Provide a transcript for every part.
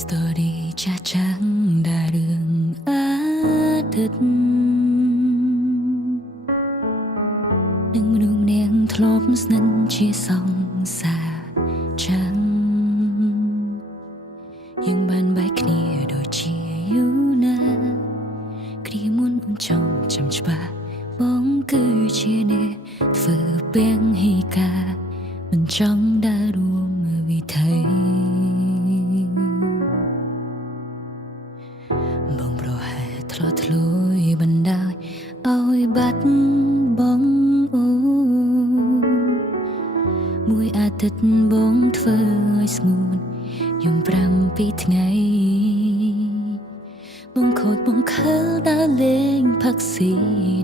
story ចាស់ចាំងដែលរឿងអាទិត្យនឹងមនុស្សម្នាក់ធ្លាប់ស្និទ្ធជាសង្សារចាំងយើងបានបែកគ្នាដូចជាយូរណាស់គ្រាមុនអូនចង់ចាំច្បាស់បងគឺជាអ្នកធ្វើពាំងហេកាមិនចង់ដើររួមវិថីបងប្រហែលធ្លាប់ធ្លួយបណ្ដោយឲ្យបាត់បងអូមួយអាទិត្យបងធ្វើឲ្យស្ងួនយំ7ថ្ងៃបងខូចបងខើដើរលេងផឹកស៊ី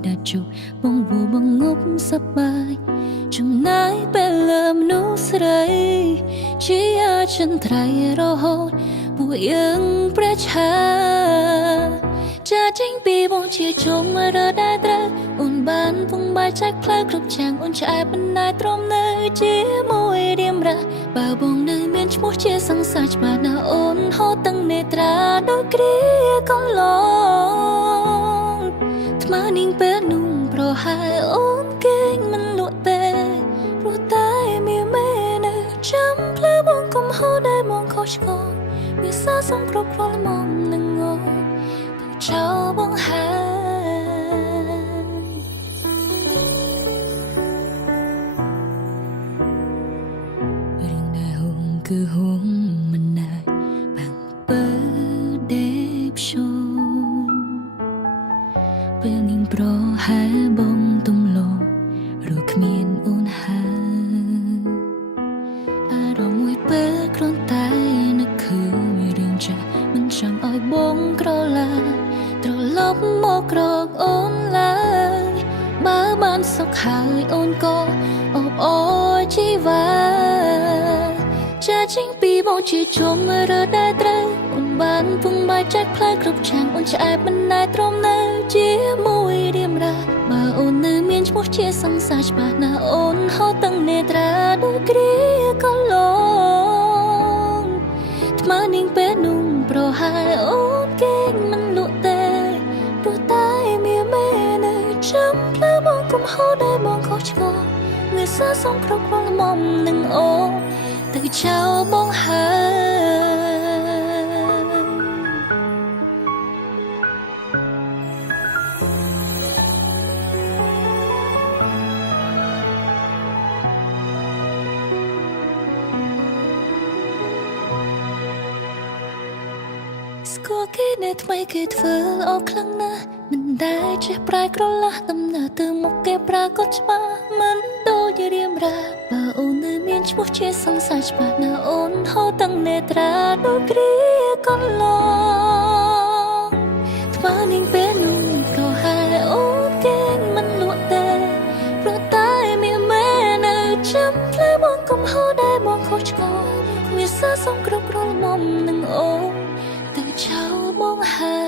ដាច់ជប់បងវល់បងងប់សប្បាយចំណាយពេលលើមនុស្សស្រីជាអចិន្ត្រៃយ៍រហូតពួកយើងប្រឆាចាចេញពីបងជាជុំរដែលត្រូវអូនបានពងបាយចែកផ្លូវគ្រប់ចាំងអូនឆ្អែតមិនដែរទ្រាំនៅជាមួយរៀមរះបើបងនៅមានឈ្មោះជាសង្សារច្បាស់ណាអូនហូតទាំងនេត្រាដូចគ្រាកន្លងថ្មនាងពេលនោះប្រហែលអូនគេងមិនលក់ទេព្រោះតែមានមេនៅចាំផ្លូវបងកុំហូរដែរមកខុសឆ្គងវាសាសងគ្រប់គ្រងមកនឹងងងចោលបងហើយរឿងដែលហួងគឺហួងមិនណាយបាំងបើដេបឈូពេលនាងប្រហែលបងទំលោរកគ្មានអូនហើយអារម្មណ៍មួយពេលគ្រាន់តែនឹកឃើញរឿងចាស់មិនចង់ឲ្យបងក្រឡាត្រឡប់មកក្រកអូនឡើយបើបានសុខហើយអូនក៏អបអរជីវ៉ាចាចេញពីបងជាជុំរដែលត្រូវអូនបានពងបាយចែកផ្លែគ្រប់ចាំងអូនឆ្អែតមិនដែរទ្រាំនៅជាមួយរៀមរះបើអូននៅមានឈ្មោះជាសង្សារច្បាស់ណាអូនហូតទាំងនេត្រាដូចគ្រាកន្លងថ្មនាងពេលនោះប្រហែលអូនគេងមិនលក់ទេព្រោះតែមានមេនៅចាំផ្លូវបងកុំហូរដែរបងខុសឆ្គងវាសាសងគ្រប់គ្រងមុំនឹងអូទៅចោលបងហើយស្គាល់គេនៅថ្មីគេធ្វើល្អខ្លាំងណាស់មិនដែលចេះប្រែក្រឡាស់ដំណើរទៅមុខគេប្រាកដច្បាស់មិនដូចរៀមរ៉ាបើអូននៅមានឈ្មោះជាសង្សារច្បាស់ណាអូនហូតទាំងនេត្រាដូចគ្រាកន្លងថ្មនាងពេលនោះប្រហែលអូនគេងមិនលក់ទេព្រោះតែមានមេនៅចាំផ្លូវបងកុំហូរដែរបងខុសឆ្គងវាសាសងគ្រប់គ្រងមុំនឹងអូនទៅចោលបងហើយ